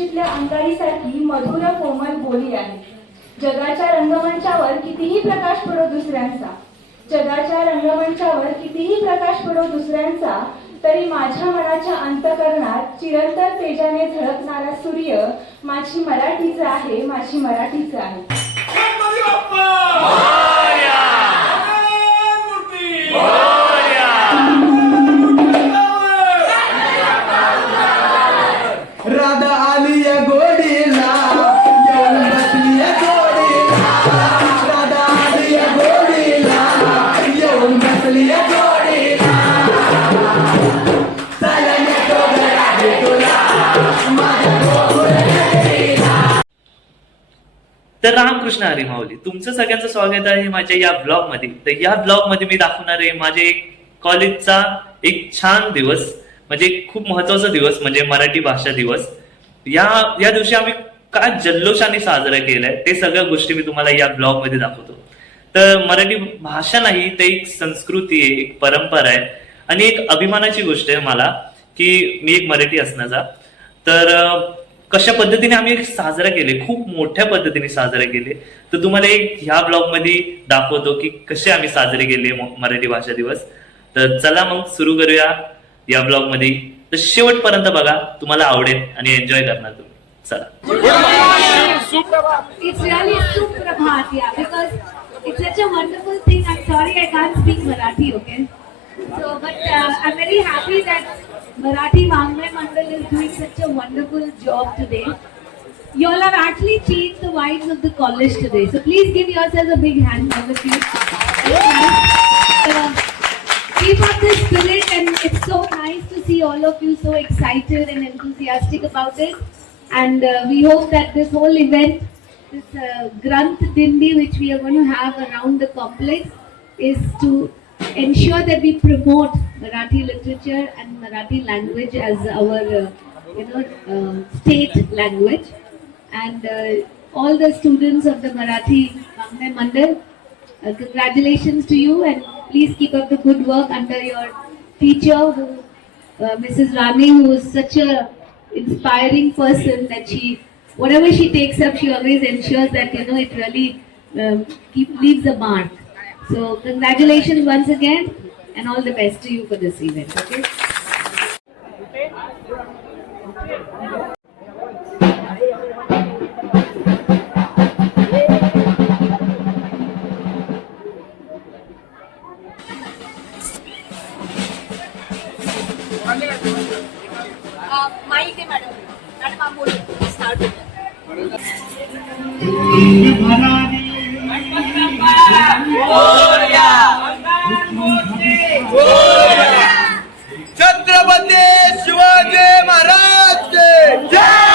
भाषेतल्या अंगाईसारखी मधुर कोमल बोली आहे. जगाच्या रंगमंचावर कितीही प्रकाश पडो दुसऱ्यांचा, जगाच्या रंगमंचावर कितीही प्रकाश पडो दुसऱ्यांचा, तरी माझ्या मनाच्या अंतःकरणात चिरंतन तेजाने झळकणारा सूर्य माझी मराठीच आहे, माझी मराठीच आहे. राधा आली या गोडीला, येऊन बसली या गोडीला. राधा आली या गोडीला, येऊन बसली या गोडीला. चालणे तो गळा तुला, माझ्या गोकुळाला. तर रामकृष्ण हरी माऊली, तुमचं सगळ्यांचं स्वागत आहे माझ्या या ब्लॉग मध्ये. तर या ब्लॉग मध्ये मी दाखवणार आहे माझे एक कॉलेजचा एक छान दिवस, म्हणजे खूप महत्वाचा दिवस म्हणजे मराठी भाषा दिवस. या दिवशी आम्ही काय जल्लोषाने साजरा केलाय ते सगळ्या गोष्टी मी तुम्हाला या ब्लॉग मध्ये दाखवतो. तर मराठी भाषा नाही, ते एक संस्कृती आहे, एक परंपरा आहे आणि एक अभिमानाची गोष्ट आहे मला की मी एक मराठी असण्याचा. तर कशा पद्धतीने आम्ही साजरा केले, खूप मोठ्या पद्धतीने साजरा केले. तर तुम्हाला एक ह्या ब्लॉग मध्ये दाखवतो की कसे आम्ही साजरे केले मराठी भाषा दिवस. तर चला मग सुरू करूया या ब्लॉग मध्ये. तर शेवटपर्यंत बघा, तुम्हाला आवडेल आणि एन्जॉय करणार तुम्ही. चला. It's really Suprabhat, yeah, because it's such a wonderful thing. I'm sorry I can't speak Marathi, okay? So, but I'm very happy that Marathi Vangmay Mandal is doing such a wonderful job today. You all have actually changed the vibes of the college today. So please give yourselves a big hand for the team. Keep up the spirit, and it's so nice to see all of you so excited and enthusiastic about it. And we hope that this whole event, this Granth Dindi which we are going to have around the complex, is to ensure that we promote Marathi literature and Marathi language as our state language. And all the students of the Marathi Vangmay Mandal, congratulations to you, and please keep up the good work under your teacher, who, Mrs. Rani, who is such a inspiring person that whatever she takes up, she always ensures that it really leaves a mark. So congratulations once again, and all the best to you for this event. Okay. Chhatrapati Shivaji Maharaj की जय.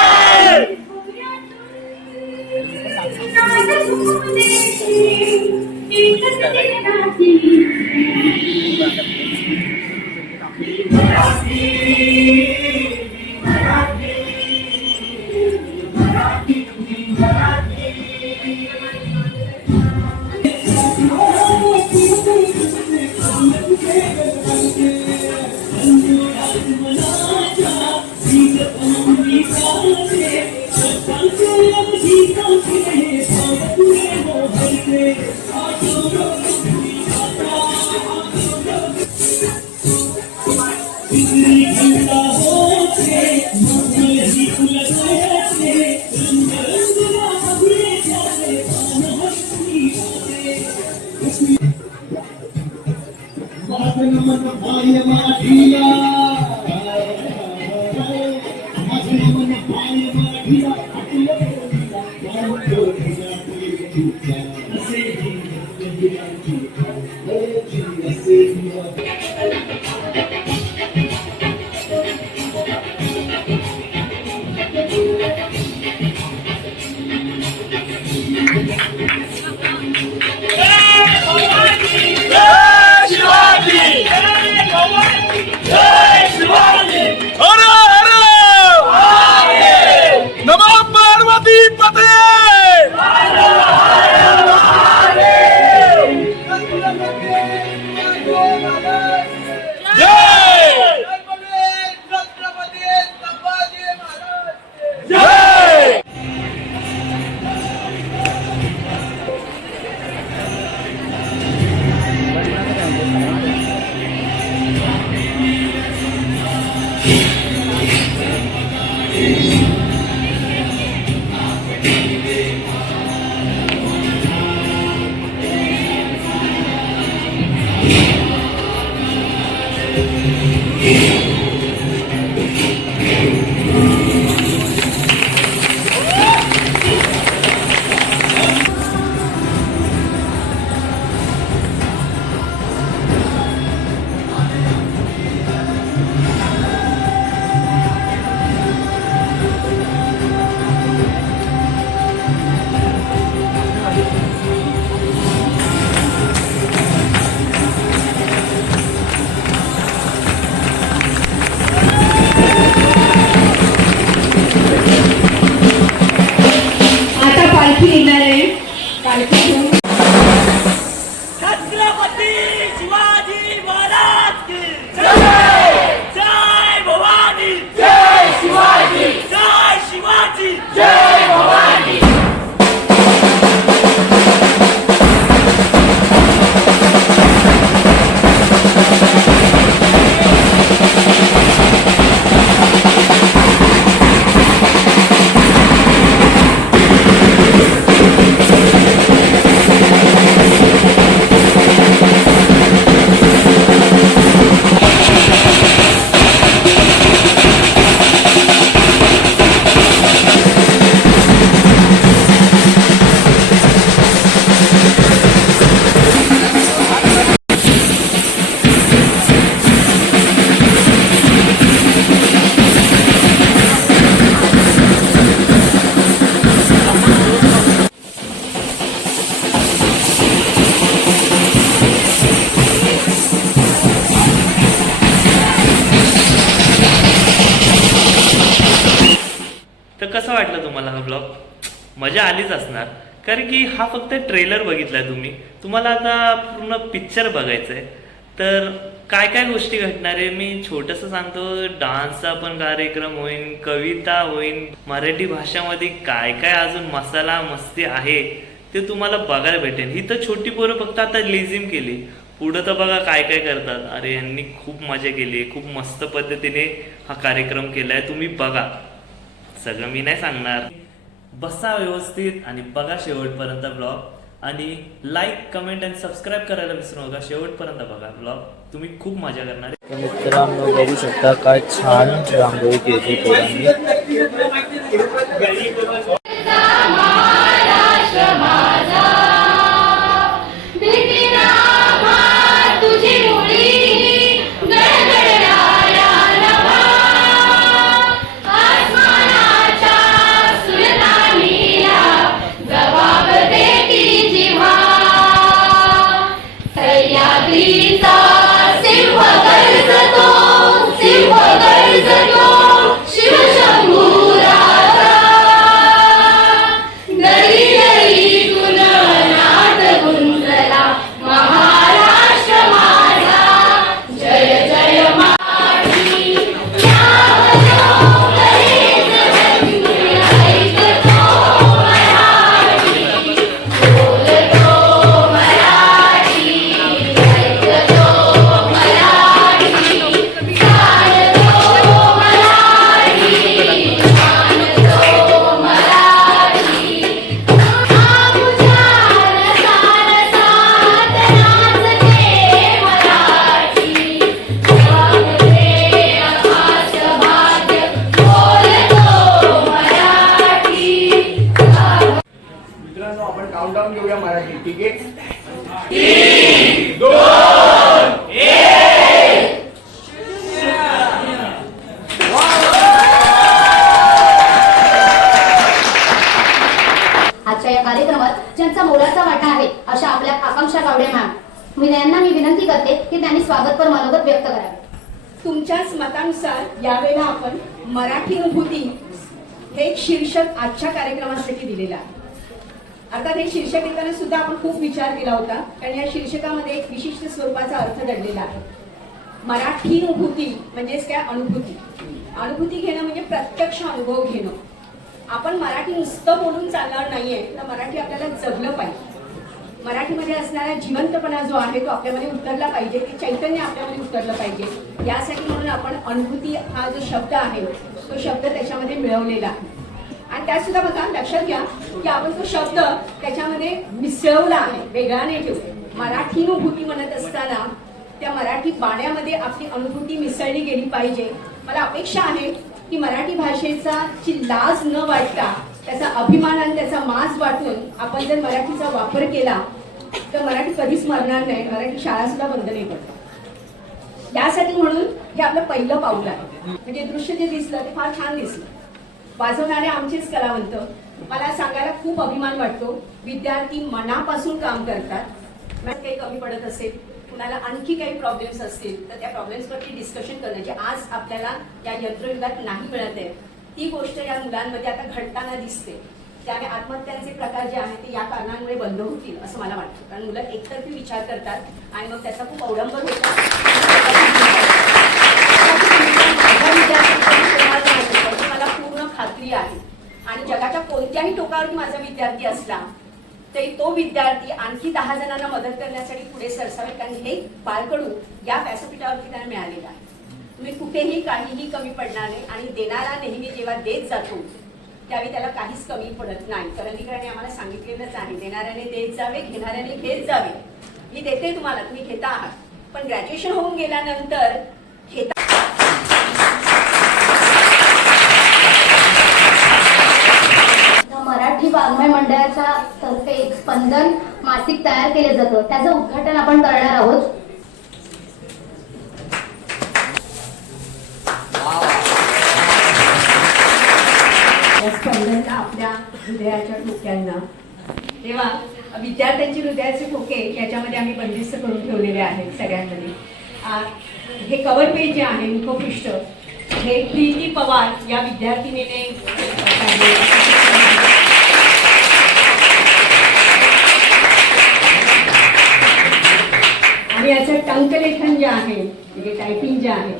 तर कसं वाटलं तुम्हाला हा blog? मजा आलीच असणार, कारण की हा फक्त ट्रेलर बघितलाय तुम्ही, तुम्हाला आता पूर्ण पिक्चर बघायचं आहे. तर काय काय गोष्टी घडणार आहे मी छोटंसं सांगतो. डान्सचा पण कार्यक्रम होईल, कविता होईल, मराठी भाषामध्ये काय काय अजून मसाला मस्ती आहे ते तुम्हाला बघायला भेटेल. ही तर छोटी पोरं फक्त आता लेझिम केली, पुढं तर बघा काय काय करतात. अरे यांनी खूप मजा केली, खूप मस्त पद्धतीने हा कार्यक्रम केलाय, तुम्ही बघा. सगळं मी नाही सांगणार, बसा व्यवस्थित आणि बघा शेवटपर्यंत ब्लॉग. आणि लाईक, कमेंट आणि सबस्क्राईब करायला विसरू नका. शेवटपर्यंत बघा ब्लॉग, तुम्ही खूप मजा करणार आहे. तर मित्रांनो बघू शकता काय छान रांगोळी केली पोरांनी. मित्रांनो आपण काउंटडाऊन घेऊया मराठी, ठीक आहे? आजच्या या कार्यक्रमात ज्यांचा मोलाचा वाटा आहे अशा आपल्या आकांक्षा गावडे मॅम यांना मी विनंती करते की त्यांनी स्वागतपर मनोगत व्यक्त करावे. तुमच्याच मतानुसार यावेळेला आपण मराठी अनुभूती हे एक शीर्षक आजच्या कार्यक्रमासाठी दिलेलं आहे. अर्थात हे शीर्षक देताना सुद्धा आपण खूप विचार केला होता, कारण या शीर्षकामध्ये एक विशिष्ट स्वरूपाचा अर्थ दडलेला आहे. मराठी अनुभूती म्हणजेच काय? अनुभूती. अनुभूती घेणं म्हणजे प्रत्यक्ष अनुभव घेणं. आपण मराठी नुसतं बोलून चालणार नाहीये, तर मराठी आपल्याला जगलं पाहिजे. मराठीमध्ये असणारा जिवंतपणा जो आहे तो आपल्यामध्ये उतरला पाहिजे, ते चैतन्य आपल्यामध्ये उतरलं पाहिजे. यासाठी म्हणून आपण अनुभूती हा जो शब्द आहे तो शब्द त्याच्यामध्ये मिळवलेला आहे. आणि त्यात सुद्धा बघा लक्षात घ्या की आपण तो शब्द त्याच्यामध्ये मिसळवला आहे, वेगळा नाही ठेवला. मराठी अनुभूती म्हणत असताना त्या मराठी बाण्यामध्ये आपली अनुभूती मिसळली गेली पाहिजे. मला अपेक्षा आहे की मराठी भाषेचा ची लाज न वाटता त्याचा अभिमान आणि त्याचा माज वाटून आपण जर मराठीचा वापर केला तर मराठी कधीच मरणार नाही, मराठी शाळा सुद्धा बंद नाही पडणार. यासाठी म्हणून हे आपलं पहिलं पाऊल आहे. म्हणजे दृश्य जे दिसलं ते फार छान दिसलं. वाजवणारे आमचेच कलावंत, मला सांगायला खूप अभिमान वाटतो. विद्यार्थी मनापासून काम करतात. काही कमी पडत असेल, कुणाला आणखी काही प्रॉब्लेम्स असतील तर त्या प्रॉब्लेम्सवरती डिस्कशन करणं जे आज आपल्याला या यंत्रयुगात नाही मिळत आहे, ती गोष्ट या मुलांमध्ये आता घडताना दिसते. त्यामुळे आत्महत्यांचे प्रकार जे आहेत ते या कारणांमुळे बंद होतील असं मला वाटतं. कारण मुलं एकतर्फी विचार करतात आणि मग त्याचा खूप अवलंबर होतात. मला पूर्ण खात्री आहे. आणि जगाच्या कोणत्याही टोकावरती माझा विद्यार्थी असला तरी तो विद्यार्थी आणखी 10 जणांना मदत करण्यासाठी पुढे सरसावे, कारण हे बाळकडू या व्यासपीठावरती त्यांना मिळालेलं आहे. तुम्ही कुठेही काहीही कमी पडणार नाही. आणि देणारा नेहमी जेव्हा देत जातो त्यावेळी त्याला काहीच कमी पडत नाही. करंदीकरांनी आम्हाला सांगितलेलंच आहे, देणाऱ्याने देत जावे, घेणाऱ्याने घेत जावे. मी देते तुम्हाला, तुम्ही घेता आहात, पण ग्रॅज्युएशन होऊन गेल्यानंतर घेता. मराठी वाङ्मय मंडळाच्या तर्फे एक स्पंदन मासिक तयार केले जातं, त्याचं उद्घाटन आपण करणार आहोत. स्पंदनला आपल्या हृदयाच्या ठोक्यांना तेव्हा विद्यार्थ्यांची हृदयाचे ठोके याच्यामध्ये आम्ही बंदिस्त करून ठेवलेले आहेत सगळ्यांमध्ये. हे कव्हर पेज जे आहे, मुखपृष्ठ, हे प्रीती पवार या विद्यार्थिनीने आहे म्हणजे टायपिंग जे आहे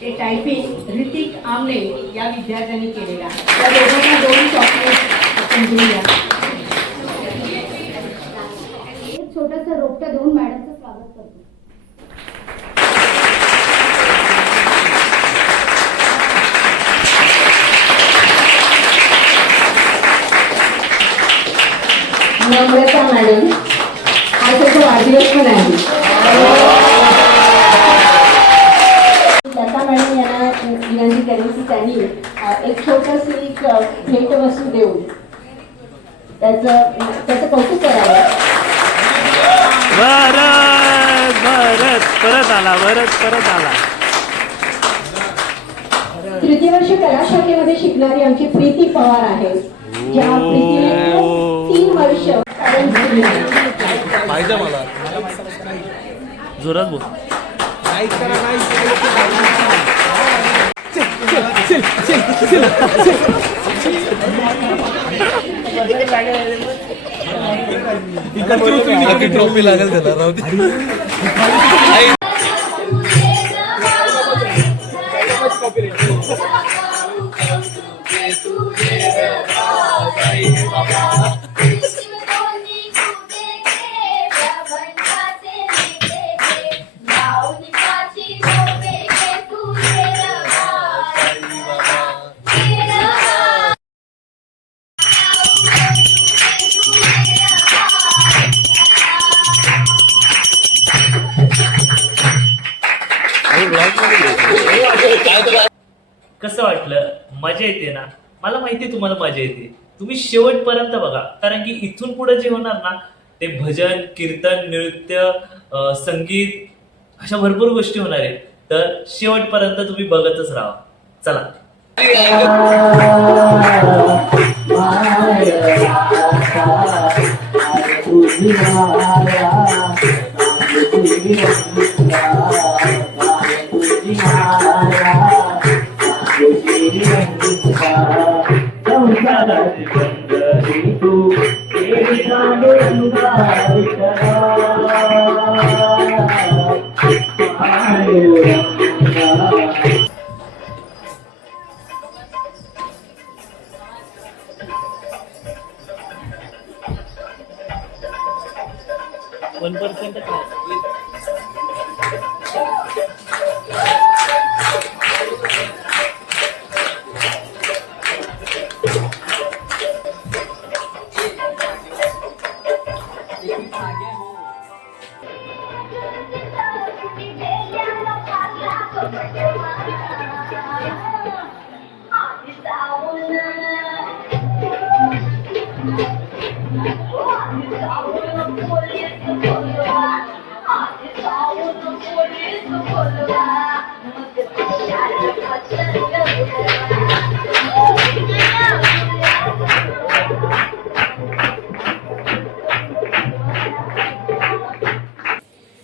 ते टायपिंग ऋतिक आमने या विद्यार्थ्यांनी केलेलं आहे. त्या दोघांना 2 चॉकलेट आपण देऊया. एक छोटंसं रोपटं देऊन मॅडमचं स्वागत करतो. नम्रता मॅडम हा त्याचा वाढदिवस पण आहे. लता मॅडम यांना विनंती करेन की त्यांनी एक छोटंसं एक भेटवस्तू देऊन त्याचं कौतुक करावं. परत आला. तृतीय वर्ष कला शाखेमध्ये शिकणारी आमची प्रीती पवार आहे. ज्या प्रीतीने 3 वर्ष कारण केली आहे. पाहिजे मला जोरात बोल. ट्रॉफी लागेल त्याला राहू दे. कसं वाटलं? मजा येते ना? मला माहिती आहे तुम्हाला मजा येते. तुम्ही शेवटपर्यंत बघा, कारण की इथून पुढे जे होणार ना ते भजन, कीर्तन, नृत्य, संगीत अशा भरपूर गोष्टी होणार आहेत. तर शेवटपर्यंत तुम्ही बघतच राहा. चला.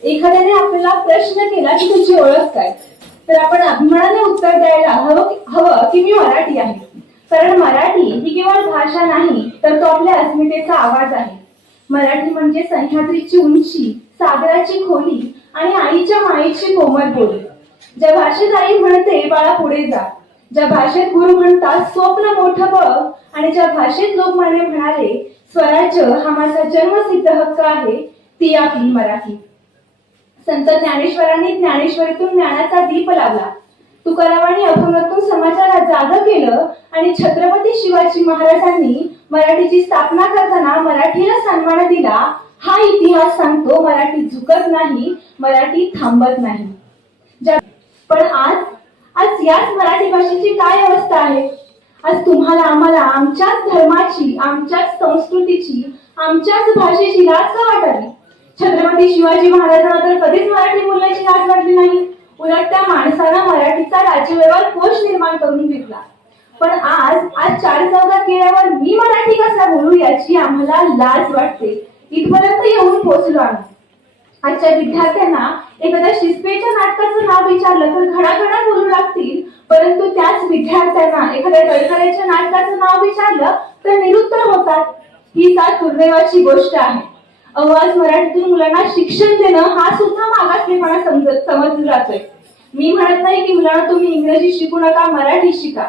एखाद्याने आपल्याला प्रश्न केला की तुझी ओळख काय, तर आपण अभिमानाने उत्तर द्यायला हवं की मी मराठी आहे. कारण मराठी ही केवळ भाषा नाही, तर तो आपल्या अस्मितेचा आवाज आहे. मराठी म्हणजे सह्याद्रीची उंची, सागराची खोली आणि आईच्या मायेची कोमल बोली. ज्या भाषेत आई म्हणते बाळा पुढे जा, ज्या भाषेत गुरु म्हणतात स्वप्न मोठं बघ, आणि ज्या भाषेत लोकमान्य म्हणाले स्वराज्य हा माझा जन्मसिद्ध हक्क आहे, ती आपली मराठी. संत ज्ञानेश्वरांनी ज्ञानेश्वरीतून ज्ञानाचा दीप लावला. तुकारामांनी अभंगातून समाजाला जागं केलं आणि छत्रपती शिवाजी महाराजांनी मराठीची स्थापना करताना मराठीला सन्मान दिला. हा इतिहास सांगतो मराठी झुकत नाही, मराठी थांबत नाही. पण आज याच मराठी भाषेची काय अवस्था आहे? आज तुम्हाला आम्हाला आमच्याच धर्माची, आमच्याच संस्कृतीची, आमच्याच भाषेची लाज का वाटावी? छत्रपती शिवाजी महाराजांना तर कधीच मराठी बोलण्याची लाज वाटली नाही. उलट त्या माणसाला मराठीचा राज्यव्यवहार कोश निर्माण करून घेतला. पण आज 4 चौघात गेल्यावर मी मराठी कसा बोलू याची आम्हाला लाज वाटते. इथपर्यंत येऊन पोहोचलो आम्ही. आजच्या विद्यार्थ्यांना एखाद्या शिस्पेच्या नाटकाचं नाव विचारलं तर घडाघडा बोलू लागतील, परंतु त्याच विद्यार्थ्यांना एखाद्या डळखऱ्याच्या नाटकाचं नाव विचारलं तर निरुत्तर होतात. ही सात दुर्दैवाची गोष्ट आहे. आज मराठीतून मुलांना शिक्षण देणं हा सुद्धा मागासलेपणा समजला जातोय. मी म्हणत नाही की मुलांना तुम्ही इंग्रजी शिकू नका, मराठी शिका,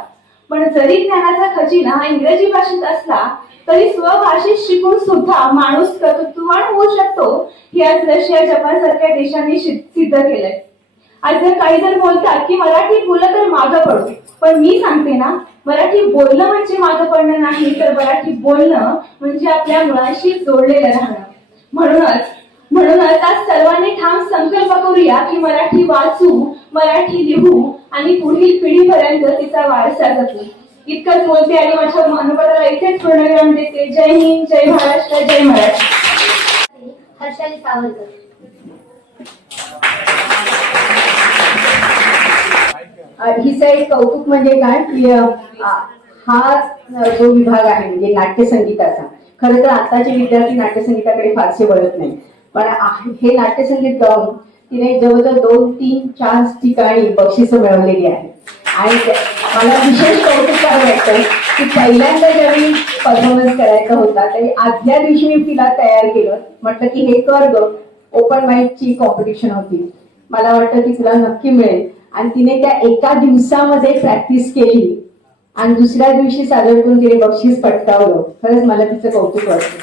पण जरी ज्ञानाचा खजिना इंग्रजी भाषेत असला तरी स्वभाषेत शिकून सुद्धा माणूस कर्तृत्ववान होऊ शकतो हे आज रशिया, जपान सारख्या देशांनी सिद्ध केलंय. आज जर काही जण बोलतात की मराठी बोललं तर मागं पडू, पण मी सांगते ना, मराठी बोलणं म्हणजे मागं पडणं नाही, तर मराठी बोलणं म्हणजे आपल्या मुळाशी जोडलेलं राहणं. म्हणूनच आज सर्वांनी ठाम संकल्प करूया की मराठी वाचू, मराठी लिहू आणि पुढील पिढीपर्यंत तिचा वारसा जपू. इतकंच बोलते आणि माझ्या मनोबलाला इथेच पूर्णविराम देते. जय हिंद, जय महाराष्ट्र, जय मराठी. हर्षाली सावरकर. हिचं एक कौतुक म्हणजे काय की हा जो विभाग आहे म्हणजे नाट्यसंगीताचा, खरं तर आताचे विद्यार्थी नाट्यसंगीताकडे फारसे वळत नाही, पण हे नाट्यसंगीत गाऊन तिने जवळजवळ 2, 3, 4 ठिकाणी बक्षिसं मिळवलेली आहेत. आणि मला विशेष कौतुक करावं वाटतं की पहिल्यांदा ज्यावेळी परफॉर्मन्स करायचा होता त्यावेळी आदल्या दिवशी मी तिला तयार केलं, म्हटलं की हे कर ग, ओपन माईकची कॉम्पिटिशन होती, मला वाटतं की तुला नक्की मिळेल. आणि तिने त्या एका दिवसामध्ये प्रॅक्टिस केली आणि दुसऱ्या दिवशी सादर करून तिने बक्षीस पटकावलं. खरंच मला तिचं कौतुक वाटतं.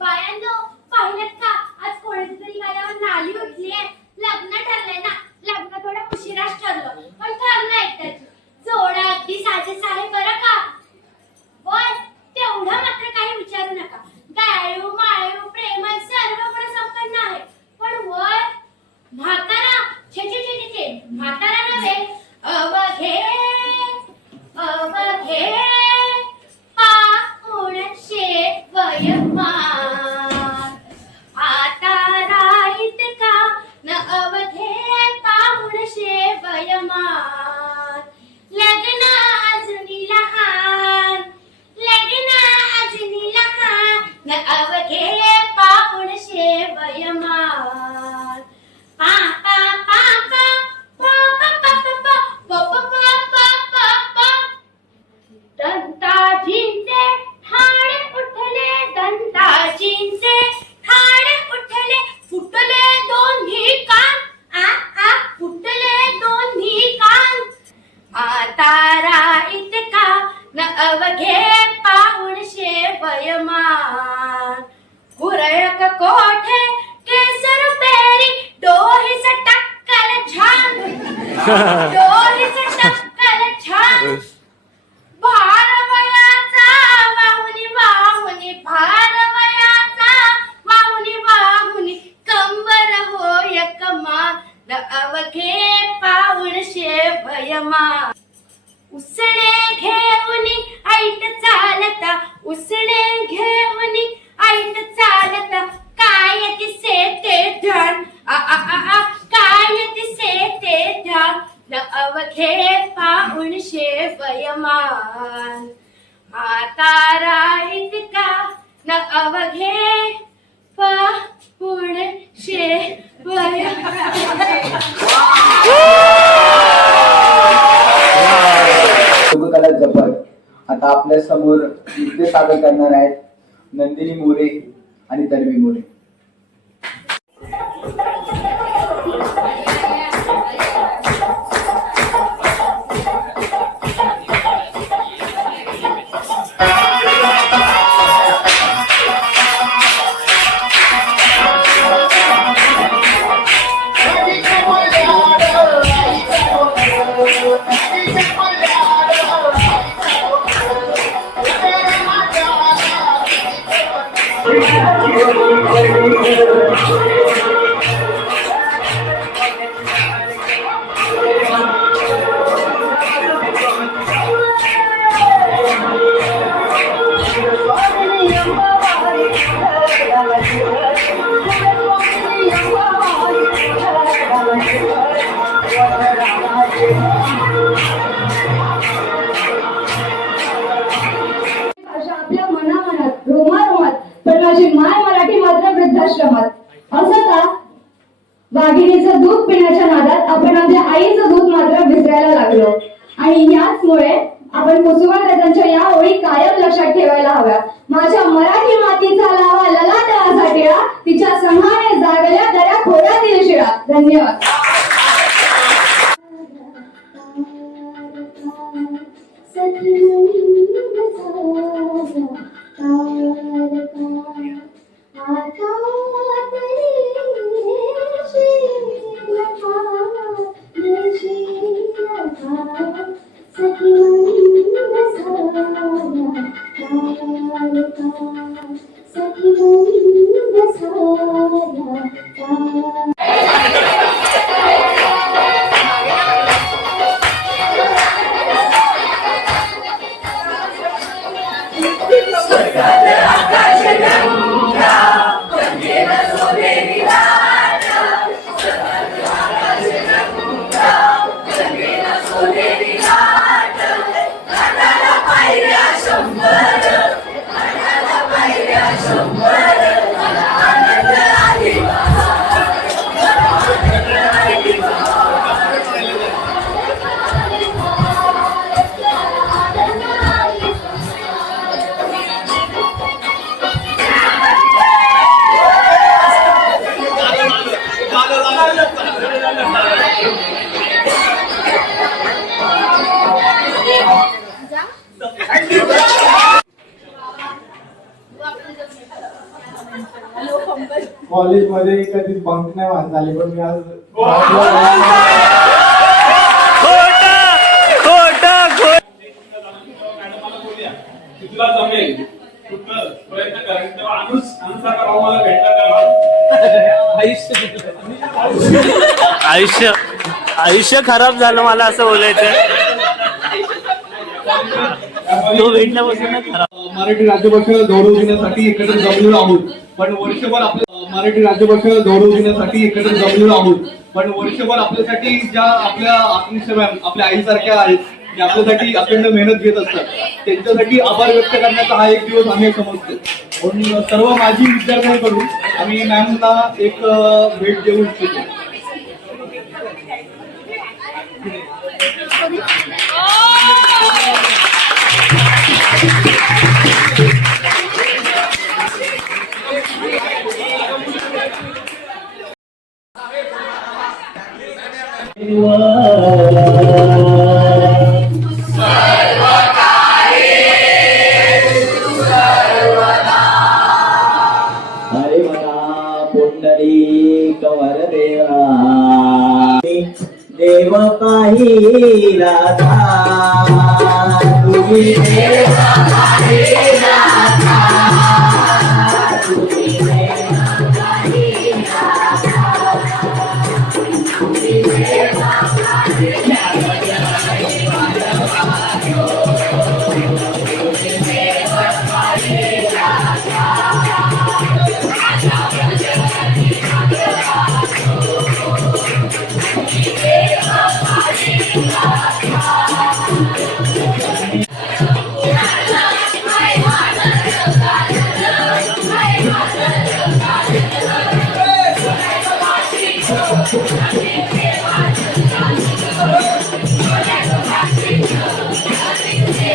पाहिलं का आज कोणाची तरी गाण्यावर नाली उठली आहे. लग्न ठरलंय ना, लग्न थोडं उशिराच ठरलं, पण ठरलं एकदाच. जोडा अगदी साजेस आहे बरं का. पण तेवढं मात्र काही विचारू नका. दयाळू, माळू, प्रेमळ, सर्व गुण संपन्न आहे. पण वय म्हातारा, छे छे छे छे छे, म्हातारा नव्हे, अवघे अवघे पाहुणशे वयमान. आता राहीत का न अवघे पाहुणशे वयमान. लग्न अजूनी लहान, लग्न अजूनी लहान, न अवघे पाहुणशे वयमान. पा पा पा पा पा पा पा पा पा पा पा पा पा. दंताजींचे ठाणे उठले, दंताजींचे ठाणे उठले, फुटले दोन्ही कान. आ आ फुटले दोन्ही कान. आता राईत का न अवघे पाहुणशे वयमान. कुरळक कोठे केसर पेरी, डोहीच टक्कल छान, डोहीच टक्कल छान. भारवयाचा वाहुनी वाहुनी, भारवयाचा वाहुनी वाहुनी, कंबर होय कमान. न अवघे पाहुणशे वयमान. उसणे घेऊनी ऐट चालता, उसणे घेऊनी ऐट चालता, काय दिसे ते ध्यान. आ आ आ आ काय दिसे ते ध्यान. न अवघे पाहुणशे वयमान. आता राहीत का न अवघे पाहुणशे वयमान. लोककला जपत आता आपल्या समोर नृत्य सादर करणार आहेत नंदिनी मोरे आणि तन्वी मोरे. आपल्या मनामनात रोमारोमात, पण माझी माय मराठी मात्र वृद्धाश्रमात. असं का? वाघिणीचं दूध पिण्याच्या नादात आपण आपल्या आईचं दूध मात्र विसरायला लागलो. आणि याचमुळे आपण कुसुमाग्रजांच्या या ओळी कायम लक्षात ठेवायला हव्या. माझ्या मराठी मातीचा लावा ललाटाचा टिळा, तिच्या संहाने जागल्या दऱ्या खोऱ्यातील शिळा. धन्यवाद. कॉलेजमध्ये कधीच बंक नाही झाली, पण मी आज तुला जमेल प्रयत्न करायचा तेव्हा अनुसार मला भेटला आयुष्य आयुष्य खराब झालं मला असं बोलायचं. तो भेटल्यापासून खराब. मराठी राज्यभाषा गौरव देण्यासाठी एकत्र जमलेलो आहोत, पण वर्षभर आपल्या मराठी राज्यभाषा गौरव देण्यासाठी एकत्र जमलेलो आहोत, पण वर्षभर आपल्यासाठी ज्या आपल्या आत्मसेवा आपल्या आईसारख्या आहेत, जे आपल्यासाठी अखंड मेहनत घेत असतात, त्यांच्यासाठी आभार व्यक्त करण्याचा हा एक दिवस आम्ही समजतो. म्हणून सर्व माजी विद्यार्थ्यांकडून आम्ही मॅमना एक भेट देऊ इच्छितो. हरे मना पुंडलिक वरदेवा देव पाही राधा तुम्ही देव पाही राधा तुम्ही देव पाही राधा तुम्ही देव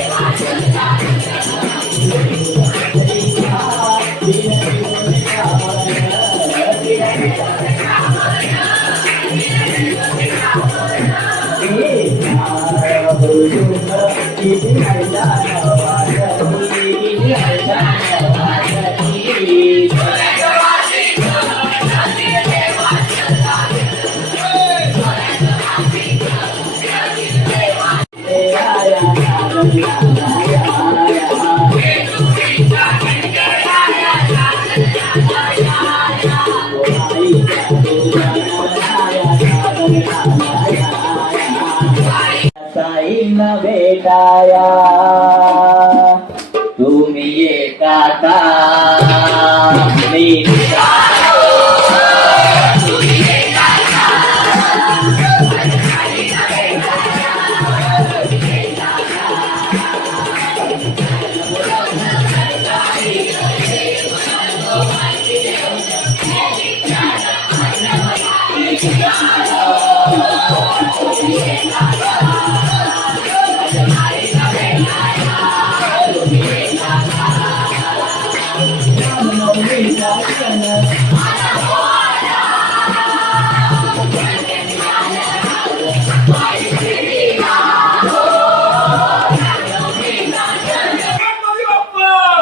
पाही साईंना भेटाया तुम्ही येता का मी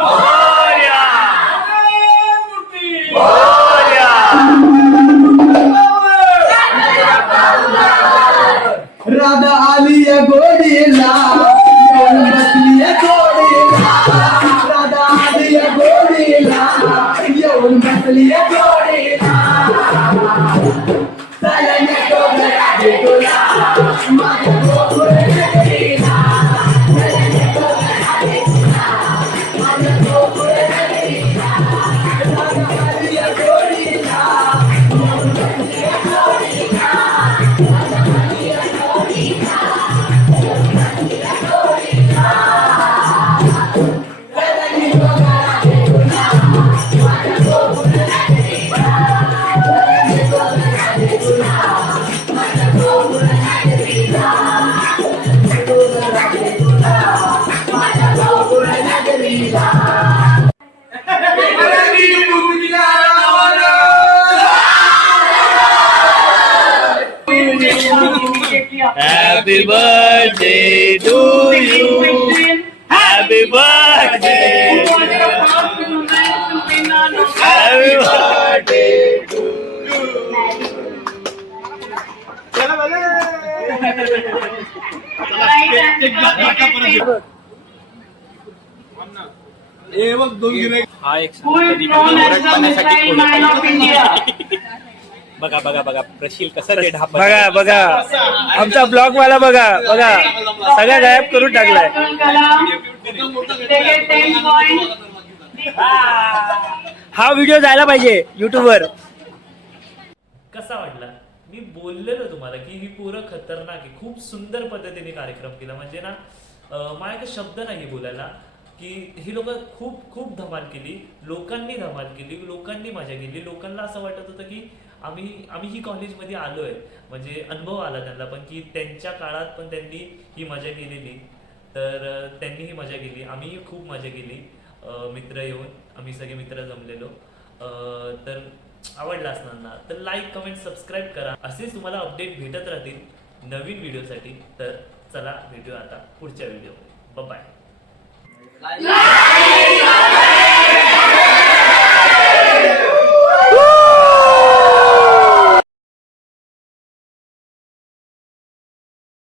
मोरया! मोरया! राधा आली या गोडीला येऊन बसली या गोडीला राधा आली या गोडीला येऊन बसली या गोडीला चला नको घरात तुला माझ्या गोकुळ नगरीला चला नको घरात तुला माझ्या गोकुळ नगरीला राधा आली या गोडीला येऊन बसली या गोडीला राधा आली या गोडीला येऊन बसली या गोडीला चला नको घरात तुला माझ्या गोकुळ नगरीला चला नको घरात तुला माझ्या गोकुळ नगरीला नको घरात तुला माझ्या Gokul नगरीला Happy birthday to you. Happy birthday. Happy birthday to बघा बघा बघा प्रशील कसा ते बघा बघा आमचा ब्लॉग वाला बघा बघा सगळ्या गायब करून टाकलाय. हा व्हिडिओ जायला पाहिजे युट्यूबवर. कसा वाटला? मी बोललेलो तुम्हाला की ही पोरं खतरनाक आहे. खूप सुंदर पद्धतीने कार्यक्रम केला. म्हणजे ना माझ्याकडे शब्द नाही बोलायला की ही लोक खूप खूप धमाल केली. लोकांनी धमाल केली, लोकांनी मजा केली. लोकांना असं वाटत होतं की आम्ही ही कॉलेजमध्ये आलोय, म्हणजे अनुभव आला त्यांना पण की त्यांच्या काळात पण त्यांनी ही मजा केलेली. तर त्यांनी ही मजा केली, आम्हीही खूप मजा केली. मित्र येऊन आम्ही सगळे मित्र जमलेलो. तर आवडला असणार ना तर लाईक कमेंट सबस्क्राईब करा. असेच तुम्हाला अपडेट भेटत राहतील नवीन व्हिडिओसाठी. तर चला भेटूया आता पुढच्या व्हिडिओमध्ये. बाय.